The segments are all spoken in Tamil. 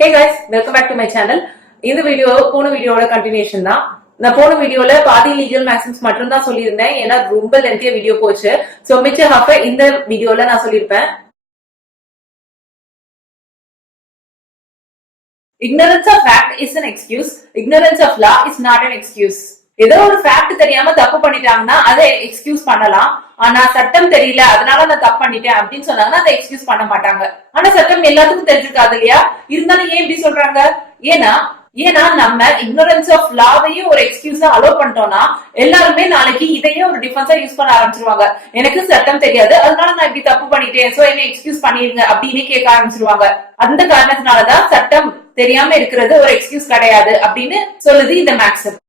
Hey guys, welcome back to my channel. இந்த வீடியோ போன வீடியோட கண்டினியூஷன் தான். நான் போன வீடியோல பாதி லீகல் மேக்ஸிம்ஸ் மட்டும் தான் சொல்லியிருந்தேன். ஏன்னா ரொம்ப லென்த்தியா வீடியோ போச்சு. சோ மிச்ச ஹாஃப் இந்த வீடியோல நான் சொல்லியிருப்பேன். Ignorance of fact is an excuse. Ignorance of law is not an excuse. ஏதோ ஒரு ஃபேக்ட் தெரியாம தப்பு பண்ணிட்டாங்கன்னா அதை எக்ஸ்கியூஸ் பண்ணலாம். ஆனா சட்டம் தெரியல அதனால நான் தப்பு பண்ணிட்டேன் அப்படின்னு சொன்னாங்கன்னா அதை எக்ஸ்கியூஸ் பண்ண மாட்டாங்க. ஆனா சட்டம் எல்லாத்துக்கும் தெரிஞ்சிருக்காது இல்லையா? இருந்தாலும் ஏன் இப்படி சொல்றாங்க? ஏன்னா நம்ம இக்னோரன்ஸ் ஆஃப் லாவையும் ஒரு எக்ஸ்கியூஸா அலோவ் பண்ணிட்டோம்னா எல்லாருமே நாளைக்கு இதையே ஒரு டிஃபென்ஸா யூஸ் பண்ண ஆரம்பிச்சிருவாங்க. எனக்கு சட்டம் தெரியாது அதனால நான் இப்படி தப்பு பண்ணிட்டேன் சோ என்ன எக்ஸ்கியூஸ் பண்ணிருங்க அப்படின்னு கேட்க ஆரம்பிச்சிருவாங்க. அந்த காரணத்தினாலதான் சட்டம் தெரியாம இருக்கிறது ஒரு எக்ஸ்கியூஸ் கிடையாது அப்படின்னு சொல்லுது இந்த maxim.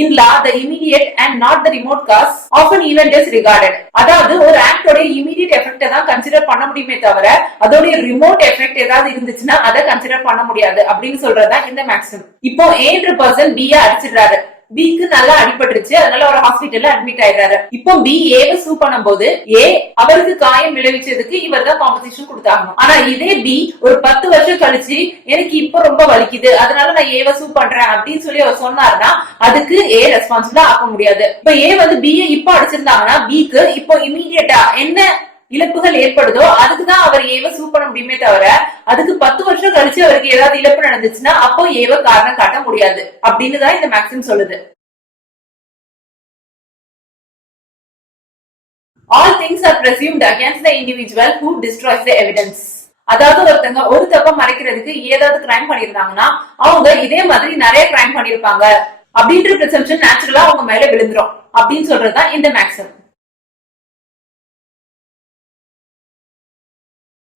In law, the immediate and not the remote cause of an event is regarded. அதாவது ஒரு ஆக்டோட இமீடியட் எஃபெக்ட் தான் கன்சிடர் பண்ண முடியுமே தவிர அதோட ரிமோட் எஃபெக்ட் ஏதாவது இருந்துச்சுன்னா அதை கன்சிடர் பண்ண முடியாது அப்படின்னு சொல்றதா இந்த மேக்ஸிம். இப்போ ஏன்ற பர்சன் பி அடிச்சிடுறாரு. பிக்கு நல்லா அடிபட்டுருச்சு அதனால ஒரு ஹாஸ்பிட்டல்ல அட்மிட் ஆயிடுறாரு. இப்போ பி ஏவை சூ பண்ணும் போது ஏ அவருக்கு காயம் விளைவிச்சதுக்கு இவர் தான் காம்பன்சேஷன் கொடுத்தாகணும். ஆனா இதே பி ஒரு 10 வருஷம் கழிச்சு எனக்கு இப்ப ரொம்ப வலிக்குது அதனால நான் ஏவை சூ பண்றேன் அப்படின்னு சொல்லி அவர் சொன்னாருன்னா அதுக்கு ஏ ரெஸ்பான்சிபிளா ஆக்க முடியாது. இப்ப ஏ பி இப்ப அடிச்சிருந்தாங்கன்னா பிக்கு இப்போ இமீடியட்டா என்ன இழப்புகள் ஏற்படுதோ அதுக்குதான் அவர் ஏவை சூ பண்ண முடியுமே தவிர அதுக்கு 10 வருஷம் கழிச்சு அவருக்கு ஏதாவது இழப்பு நடந்துச்சுன்னா அப்போ ஏவை காரணம் காட்ட முடியாது அப்படின்னு தான் இந்த மேக்ஸிம் சொல்லுது. All things are presumed against the individual who destroys the evidence. அதாவது ஒருத்தங்க ஒரு தப்ப மறைக்கிறதுக்கு ஏதாவது கிரைம் பண்ணிருந்தாங்கன்னா அவங்க இதே மாதிரி நிறைய கிரைம் பண்ணிருப்பாங்க அப்படின்ற பிரசம்ஷன் நேச்சுரலா அவங்க மேல விழுந்துரும் அப்படின்னு சொல்றதுதான் இந்த maxim.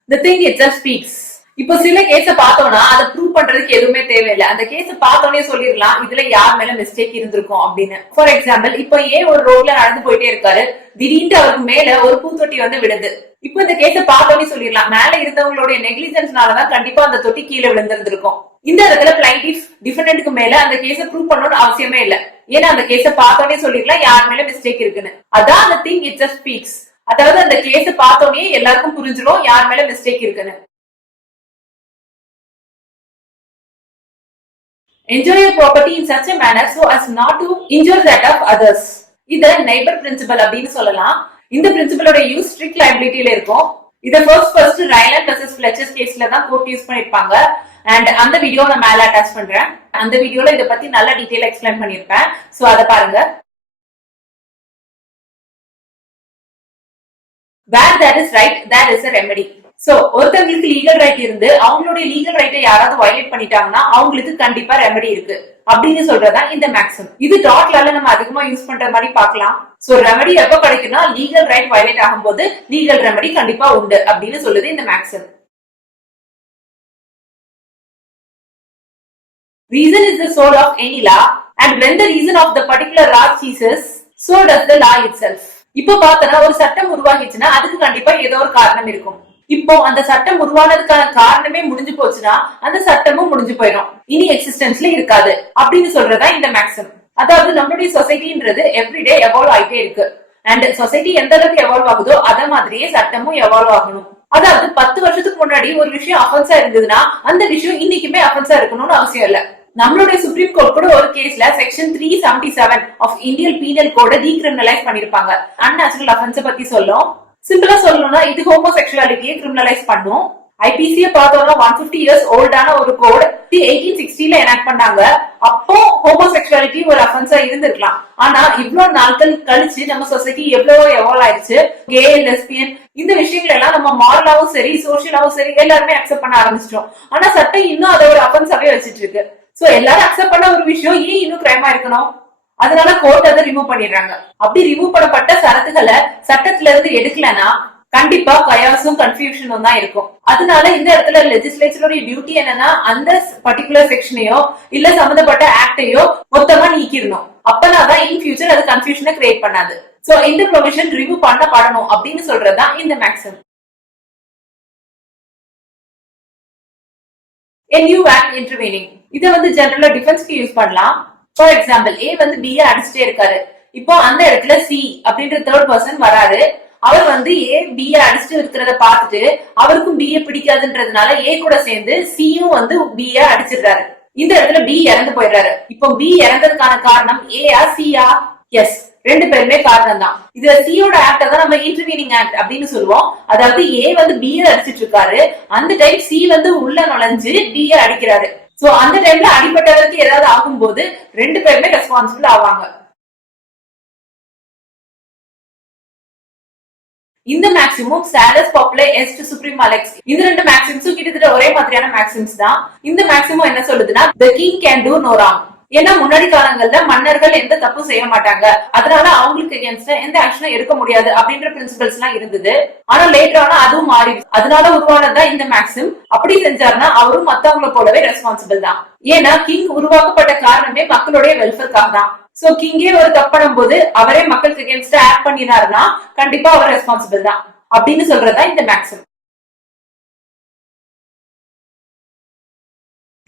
The thing itself speaks. இப்போ சில கேஸ பார்த்தோம்னா அதை ப்ரூவ் பண்றதுக்கு எதுவுமே தேவையில்லை. அந்த கேஸ பார்த்தோன்னே சொல்லிடலாம் இதுல யார் மேல மிஸ்டேக் இருந்திருக்கும் அப்படின்னு. ஃபார் எக்ஸாம்பிள் இப்போ ஏன் ஒரு ரோட்ல நடந்து போயிட்டே இருக்காரு திடீர்னு அவருக்கு மேல ஒரு பூத்தொட்டி விழுது. இப்போ இந்த கேஸ பார்த்தோன்னே சொல்லிடலாம் மேல இருந்தவங்களுடைய நெக்லிஜென்ஸ்னாலதான் கண்டிப்பா அந்த தொட்டி கீழே விழுந்திருந்திருக்கும். இந்த இடத்துல பிளைண்டிஃப் டிஃபெண்டன்ட்க்கு மேல அந்த கேஸ ப்ரூவ் பண்ணணும்னு அவசியமே இல்ல. ஏன்னா அந்த கேஸ பார்த்தோன்னே சொல்லிடலாம் யார் மேல மிஸ்டேக் இருக்குன்னு. அதான் அந்த திங் itself speaks. அதாவது அந்த கேஸ பார்த்தோன்னே எல்லாருக்கும் புரிஞ்சிடும் யார் மேல மிஸ்டேக் இருக்குன்னு. Enjoy your property in such a manner so as not to injure that of others. இத நெய்பர் பிரின்சிபல் அப்படின்னு சொல்லலாம். இந்த பிரின்சிபலோட யூஸ் ஸ்ட்ரிக்ட் லைபிலிட்டில இருக்கும். இத ஃபர்ஸ்ட் ரைலண்ட் வெர்சஸ் ஃபிளெச்சர்ஸ் கேஸ்ல தான் கோர்ட் யூஸ் பண்ணிருப்பாங்க. அண்ட் அந்த வீடியோ நான் மேல அட்டாச் பண்றேன். அந்த வீடியோல இத பத்தி நல்ல டீடைலா எக்ஸ்பிளைன் பண்ணிருப்பேன். சோ அத பாருங்க. Where there is right, there is a remedy. So ஒருத்தவங்களுக்கு லீகல் ரைட் இருந்து அவங்களுடைய லீகல் ரைட்டை யாராவது வயலேட் பண்ணிட்டாங்கன்னா அவங்களுக்கு கண்டிப்பா ரெமெடி இருக்கு அப்படின்னு சொல்றதா இந்த மேக்ஸிம். இது டாட்லால நம்ம அதிகமா யூஸ் பண்ற மாதிரி பார்க்கலாம். சோ ரெமெடி எப்ப கிடைக்கும்னா லீகல் ரைட் வயலேட் ஆகும்போது லீகல் ரெமெடி கண்டிப்பா உண்டு அப்படின்னு சொல்லுது இந்த maxim. Reason is the soul of any law and when the reason of the particular law ceases, so does the law itself. இப்போ பார்த்தனா ஒரு சட்டம் உருவாகிச்சுன்னா அதுக்கு கண்டிப்பா ஏதோ ஒரு காரணம் இருக்கும். இப்போ அந்த சட்டம் உருவானதுக்கான காரணமே முடிஞ்சு போச்சுன்னா அந்த சட்டமும் முடிஞ்சு போயிடும் இனி எக்ஸிஸ்டன்ஸ்ல இருக்காது அப்படின்னு சொல்றதா இந்த மேக்ஸிம். அதாவது நம்மளுடைய சொசைட்டின்றது எவ்ரிடே எவால்வ் ஆகிட்டே இருக்கு. அண்ட் சொசைட்டி எந்த அளவுக்கு எவால்வ் ஆகுதோ அத மாதிரியே சட்டமும் எவால்வ் ஆகணும். அதாவது 10 வருஷத்துக்கு முன்னாடி ஒரு விஷயம் அஃபென்ஸா இருந்ததுன்னா அந்த விஷயம் இன்னைக்குமே அஃபென்ஸா இருக்கணும்னு அவசியம் இல்ல. நம்மளுடைய சுப்ரீம் கோர்ட் கூட ஒரு கேஸ்ல செக்ஷன் 377 ஆஃப் இந்தியன் பீனல் கோட டீக்ரிமினலைஸ் பண்ணிருப்பாங்க. அன்நேச்சுரல் அஃபென்ஸ் பத்தி சொல்லும். சிம்பிளா சொல்லணும்னா இது ஹோமோசெக்சுவாலிட்டியை கிரிமினலைஸ் பண்ணும். ஐபிசியை பார்த்தோம்னா 150 இயர்ஸ் ஓல்டான ஒரு கோட் 1860ல எனாக்ட் பண்ணாங்க. அப்போ ஹோமோசெக்சுவாலிட்டி ஒரு அஃபென்ஸா இருந்திருக்கலாம். ஆனா இவ்வளவு நாட்கள் கழிச்சு நம்ம சொசைட்டி எவ்வளவோ எவால்வ் ஆயிடுச்சு. கே லெஸ்பியன் இந்த விஷயங்கள் எல்லாம் நம்ம மாரலாவும் சரி சோசியலாவும் சரி எல்லாருமே அக்செப்ட் பண்ண ஆரம்பிச்சிட்டோம். ஆனா சட்டம் இன்னும் அதை ஒரு அஃபென்ஸாவே வச்சிட்டு இருக்கு. சோ எல்லாரும் அக்செப்ட் பண்ண ஒரு விஷயம் ஏன் இன்னும் கிரைமா இருக்கணும்? அதனால கோர்ட் அதை ரிமூவ் பண்ணிடுறாங்க. அப்படி ரிமூவ் பண்ணப்பட்ட சரத்துகளை சட்டத்துல இருந்து எடுக்கலன்னா கண்டிப்பா கயாசும் கன்ஃபியூஷனும் தான் இருக்கும். அதனால இந்த இடத்துல லெஜிஸ்லேச்சரோட டியூட்டி என்னன்னா அந்த பர்டிகுலர் செக்ஷனையோ இல்ல சம்பந்தப்பட்ட ஆக்டையோ மொத்தமா நீக்கிடணும். அப்பதான் இன் ஃபியூச்சர் அது கன்ஃபியூஷனை கிரியேட் பண்ணாது. சோ இந்த ப்ரொவிஷன் ரிமூவ் பண்ணப்படணும் அப்படின்னு சொல்றதுதான் இந்த maxim. A new act intervening. இத ஜெனரலா டிஃபென்ஸ்க்கு யூஸ் பண்ணலாம். ஃபார் எக்ஸாம்பிள் ஏ பி அடிச்சுட்டே இருக்காரு. இப்போ அந்த இடத்துல சி அப்படின்ற தேர்ட் பர்சன் வராரு. அவர் வந்து ஏ பி அடிச்சுட்டு இருக்கிறத பார்த்துட்டு அவருக்கும் பி பிடிக்காதுன்றதுனால ஏ கூட சேர்ந்து சியும் வந்து பி அடிச்சிடுறாரு. இந்த இடத்துல பி இறந்து போயிடுறாரு. இப்போ பி இறந்ததுக்கான காரணம் ஏயா சியா? எஸ், ரெண்டு பேருமே காரணம் தான். இதுல சியோட ஆக்ட தான் நம்ம இன்டர்வீனிங் ஆக்ட் அப்படின்னு சொல்லுவோம். அதாவது ஏ வந்து பி அடிச்சிட்டு இருக்காரு, அந்த டைம் சி வந்து உள்ள நுழைஞ்சு பி அடிக்கிறாரு. சோ அந்த டைம்ல அடிப்பட்டவருக்கு ஏதாவது ஆகும்போது ரெண்டு பேருமே ரெஸ்பான்சிபிள் ஆவாங்க. இந்த மேக்ஸிமம் சாலஸ் பாப்புலர் எஸ்ட் சுப்ரீம் அலெக்ஸ், இந்த ரெண்டு மேக்ஸிம்ஸும் கிட்டத்தட்ட ஒரே மாதிரியான மேக்ஸிம்ஸ் தான். இந்த மேக்ஸிமம் என்ன சொல்லுதுன்னா, the king can do no wrong. ஏன்னா முன்னாடி காலங்கள்ல மன்னர்கள் எந்த தப்பும் செய்ய மாட்டாங்க, அதனால அவங்களுக்கு அகேன்ஸ்டா எந்த ஆக்ஷனும் எடுக்க முடியாது அப்படின்ற பிரின்சிபல்ஸ் எல்லாம் இருந்தது. ஆனா லேட்டர் ஆனா அதுவும் மாறிடுச்சு. அதனால உருவானதான் இந்த மேக்ஸிம். அப்படி செஞ்சாருன்னா அவரும் மத்தவங்கள போலவே ரெஸ்பான்சிபிள் தான். ஏன்னா கிங் உருவாக்கப்பட்ட காரணமே மக்களுடைய வெல்ஃபேர்க்காக தான். சோ கிங்கே ஒரு தப்பு பண்ணும்போது அவரே மக்களுக்கு அகேன்ஸ்டா ஆக்ட் பண்ணினாருன்னா கண்டிப்பா அவர் ரெஸ்பான்சிபிள் தான் அப்படின்னு சொல்றதா இந்த maxim.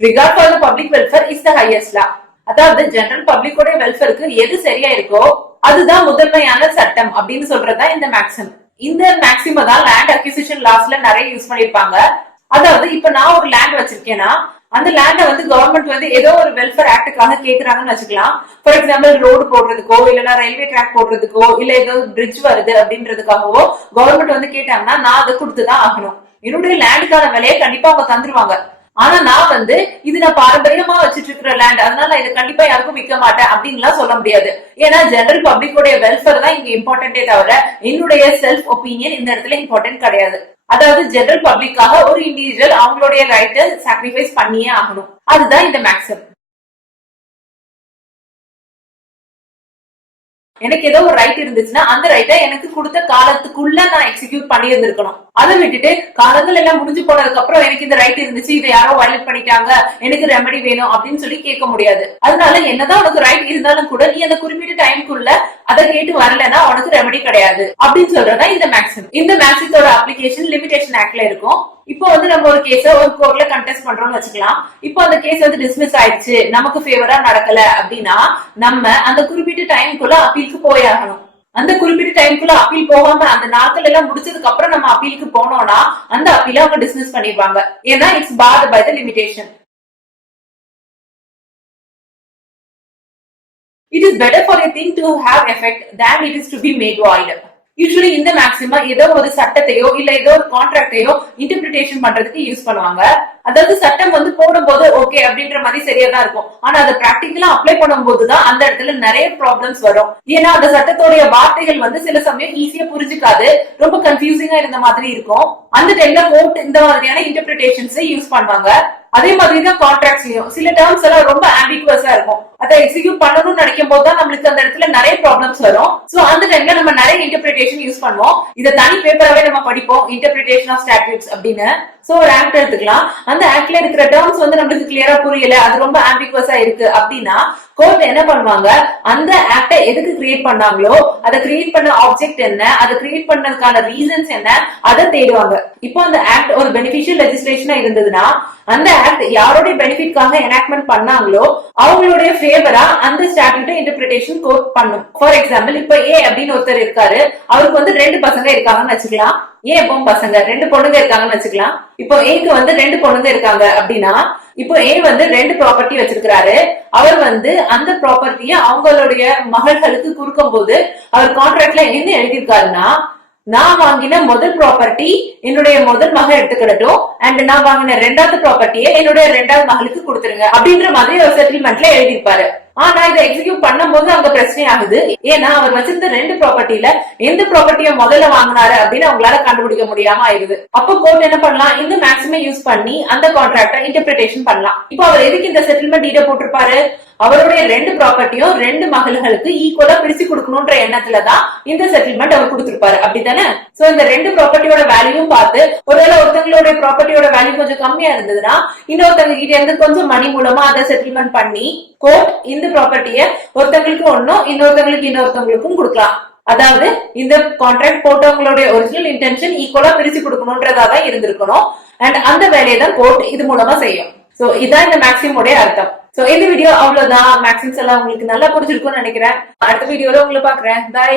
regard for the public welfare is the highest law. அதாவது ஜெனரல் பப்ளிக்கோட வெல்ஃபேருக்கு எது சரியா இருக்கோ அதுதான் முதன்மையான சட்டம் அப்படின்னு சொல்றதா இந்த மேக்ஸிம். இந்த மேக்ஸிம தான் லேண்ட் அக்விசிஷன் லாஸ்ல நிறைய யூஸ் பண்ணிருப்பாங்க. அதாவது இப்ப நான் ஒரு லேண்ட் வச்சிருக்கேன்னா அந்த லேண்ட வந்து கவர்மெண்ட் வந்து ஏதோ ஒரு வெல்ஃபேர் ஆக்டுக்காக கேக்குறாங்கன்னு வச்சுக்கலாம். ஃபார் எக்ஸாம்பிள் ரோடு போடுறதுக்கோ இல்லைன்னா ரயில்வே ட்ராக் போடுறதுக்கோ இல்ல ஏதோ பிரிட்ஜ் வருது அப்படின்றதுக்காகவோ கவர்மெண்ட் வந்து கேட்டாங்கன்னா நான் அதை கொடுத்துதான் ஆகணும். என்னுடைய லேண்டுக்கான விலையை கண்டிப்பா அவங்க தந்துருவாங்க. ஆனா நான் வந்து இது நான் பாரம்பரியமா வச்சிட்டு இருக்கிற லேண்ட், அதனால இதை கண்டிப்பா யாருக்கும் விற்க மாட்டேன் அப்படின்லாம் சொல்ல முடியாது. ஏன்னா ஜெனரல் பப்ளிக்கோடைய வெல்ஃபேர் தான் இங்க இம்பார்ட்டன்டே தவிர என்னுடைய செல்ஃப் ஒப்பீனியன் இந்த இடத்துல இம்பார்ட்டன்ட் கிடையாது. அதாவது ஜெனரல் பப்ளிக்காக ஒரு இண்டிவிஜுவல் அவங்களுடைய ரைட்டை சாக்ரிஃபைஸ் பண்ணியே ஆகணும். அதுதான் இந்த மேக்ஸிம். எனக்கு ஏதோ ஒரு ரைட் இருந்துச்சுன்னா அந்த ரைட்டை எனக்கு கொடுத்த காலத்துக்குள்ள நான் எக்ஸிக்யூட் பண்ணி இருந்திருக்கணும். அதை விட்டுட்டு காலங்கள் எல்லாம் முடிஞ்சு போனதுக்கு அப்புறம் எனக்கு இந்த ரைட் இருந்துச்சு, இதை யாரோ வயலேட் பண்ணிட்டாங்க, எனக்கு ரெமெடி வேணும் அப்படின்னு சொல்லி கேட்க முடியாது. அதனால என்னதான் உனக்கு ரைட் இருந்தாலும் கூட நீ அந்த குறிப்பிட்ட டைமுக்குள்ள அதை கேட்டு வரலன்னா உனக்கு ரெமெடி கிடையாது அப்படின்னு சொல்றதா இந்த மேக்ஸிம். இந்த மேக்ஸிமத்தோட அப்ளிகேஷன் லிமிடேஷன் ஆக்ட்ல இருக்கும். இப்போ வந்து நம்ம ஒரு கேஸ ஒரு கோர்ட்ல கண்டெஸ்ட் பண்றோம்னு வச்சுக்கலாம். இப்போ அந்த கேஸ் வந்து டிஸ்மிஸ் ஆயிடுச்சு, நமக்கு ஃபேவரா நடக்கல அப்படின்னா நம்ம அந்த குறிப்பிட்ட டைமுக்குள்ள அப்பீலுக்கு போயாகணும். அந்த குறிப்பிட்ட டைமுக்குள்ள அப்பீல் போகாம அந்த நாட்கள் எல்லாம் முடிச்சதுக்கு அப்புறம் நம்ம அப்பீலுக்கு போனோம்னா அந்த அப்பீல அவங்க டிஸ்மிஸ் பண்ணிடுவாங்க. ஏன்னா it's barred by the limitation. It is better for a thing to have effect than it is to be made void. Usually இந்த மேக்ஸிமா ஏதோ ஒரு சட்டத்தையோ இல்ல ஏதோ ஒரு கான்ட்ராக்டையோ இன்டர்பிரிட்டேஷன் பண்றதுக்கு யூஸ் பண்ணுவாங்க. அதாவது சட்டம் வந்து போடும்போது ஓகே அப்படின்ற மாதிரி சரியா தான் இருக்கும். ஆனா அதை பிராக்டிகலா அப்ளை பண்ணும் போதுதான் அந்த இடத்துல நிறைய ப்ராப்ளம்ஸ் வரும். ஏன்னா அந்த சட்டத்தோடைய வார்த்தைகள் வந்து சில சமயம் ஈஸியா புரிஞ்சுக்காது, ரொம்ப கன்ஃபியூசிங்கா இருந்த மாதிரி இருக்கும். அந்த டைம்ல கோர்ட் இந்த மாதிரியான இன்டர்பிரிட்டேஷன்ஸ் யூஸ் பண்ணுவாங்க. அதே மாதிரிதான் கான்ட்ராக்ட்ஸ்லயும் சில டேர்ம்ஸ் எல்லாம் ரொம்ப ஆம்பிகுவஸா இருக்கும். அதை எக்ஸிக்யூட் பண்ணணும்னு நினைக்கும் போதுதான் நம்மளுக்கு அந்த இடத்துல நிறைய ப்ராப்ளம்ஸ் வரும். சோ அந்த டைம்ல நம்ம நிறைய இன்டர்பிரிட்டேஷன் யூஸ் பண்ணுவோம். இதை தனி பேப்பராவே நம்ம படிப்போம், இன்டர்பிரிட்டேஷன் ஆஃப் ஸ்டாட்யூட்ஸ் அப்படின்னு. சோ ஒரு ஆக்ட் எடுத்துக்கலாம், அந்த ஆக்ட்ல இருக்கிற டேர்ம்ஸ் வந்து நம்மளுக்கு கிளியரா புரியல, அது ரொம்ப ஆம்பிகுவஸா இருக்கு அப்படின்னா கோர்ட் என்ன பண்ணுவாங்க, அந்த ஆக்டை எதுக்கு கிரியேட் பண்ணாங்களோ அதை கிரியேட் பண்ண ஆப்ஜெக்ட் என்ன, அதை கிரியேட் பண்ணதுக்கான ரீசன்ஸ் என்ன, அதை தேடுவாங்க. இப்போ அந்த ஆக்ட் ஒரு பெனிஃபிஷியல் லெஜிஸ்லேஷனா இருந்ததுன்னா அந்த ஆக்ட் யாரோடைய பெனிஃபிட்காக எனாக்ட்மெண்ட் பண்ணாங்களோ அவங்களுடைய ஃபேவரா அந்த ஸ்டாட்யூட்டை இன்டர்பிரிட்டேஷன் கோர்ட் பண்ணும். ஃபார் எக்ஸாம்பிள் இப்போ ஏ அப்படின்னு ஒருத்தர் இருக்காரு, அவருக்கு வந்து 2 பசங்க இருக்காங்கன்னு வச்சுக்கலாம். ஏன் எப்போ பசங்க 2 பொண்ணுங்க இருக்காங்கன்னு வச்சுக்கலாம். இப்போ ஏக்கு வந்து 2 பொண்ணுங்க இருக்காங்க அப்படின்னா இப்போ ஏ வந்து 2 ப்ராப்பர்ட்டி வச்சிருக்கிறாரு. அவர் வந்து அந்த ப்ராப்பர்ட்டிய அவங்களுடைய மகள்களுக்கு கொடுக்கும் போது அவர் கான்ட்ராக்ட்ல என்ன எழுதியிருக்காருன்னா, நான் வாங்கின முதல் ப்ராப்பர்ட்டி என்னுடைய முதல் மகள் எடுத்துக்கிடட்டும், அண்ட் நான் வாங்கின 2வது ப்ராப்பர்ட்டியை என்னுடைய 2வது மகளுக்கு கொடுத்துருங்க அப்படின்ற மாதிரி ஒரு செட்டில்மெண்ட்ல எழுதியிருப்பாரு. ஆனா இதை எக்ஸிக்யூட் பண்ணும் போது அங்க பிரச்சனை ஆகுது. ஏன்னா அவர் வச்சிருந்த 2 ப்ராப்பர்ட்டில எந்த ப்ராப்பர்ட்டிய முதல்ல வாங்கினாரு அப்படின்னு அவங்களால கண்டுபிடிக்க முடியாம ஆயிருது. அப்போ கோர்ட் என்ன பண்ணலாம், இந்த மேக்ஸிமை யூஸ் பண்ணி அந்த கான்ட்ராக்டை இன்டர்பிரிட்டேஷன் பண்ணலாம். இப்போ அவர் எதுக்கு இந்த செட்டில்மெண்ட் ஈட போட்டிருப்பாரு, அவருடைய 2 ப்ராப்பர்ட்டியும் 2 மகள்களுக்கு ஈக்குவலா பிரிச்சு கொடுக்கணும்ன்ற எண்ணத்துலதான் இந்த செட்டில்மெண்ட் அவர் கொடுத்திருப்பாரு, அப்படித்தானே? சோ இந்த 2 ப்ராப்பர்ட்டியோட வேல்யூவும் பார்த்து ஒருவேளை ஒருத்தங்களோட ப்ராப்பர்ட்டியோட வேல்யூ கொஞ்சம் கம்மியா இருந்ததுன்னா இன்னொருத்தங்க கிட்ட இருந்து கொஞ்சம் மணி மூலமா அதை செட்டில்மெண்ட் பண்ணி கோர்ட் இந்த ப்ராப்பர்ட்டிய ஒருத்தங்களுக்கு ஒன்னும் இன்னொருத்தங்களுக்கு இன்னொருத்தவங்களுக்கும் கொடுக்கலாம். அதாவது இந்த கான்ட்ராக்ட் போட்டவங்களுடைய ஒரிஜினல் இன்டென்ஷன் ஈக்குவலா பிரிச்சு கொடுக்கணும்ன்றதா தான் இருந்திருக்கணும். அண்ட் அந்த வேலையை தான் கோர்ட் இது மூலமா செய்யும். சோ இதான் இந்த மேக்ஸிமோட அர்த்தம். சோ இந்த வீடியோ அவ்வளவுதான். மேக்ஸிம்ஸ் எல்லாம் உங்களுக்கு நல்லா புரிஞ்சிருக்கும்னு நினைக்கிறேன். அடுத்த வீடியோல உங்களை பாக்குறேன். பை.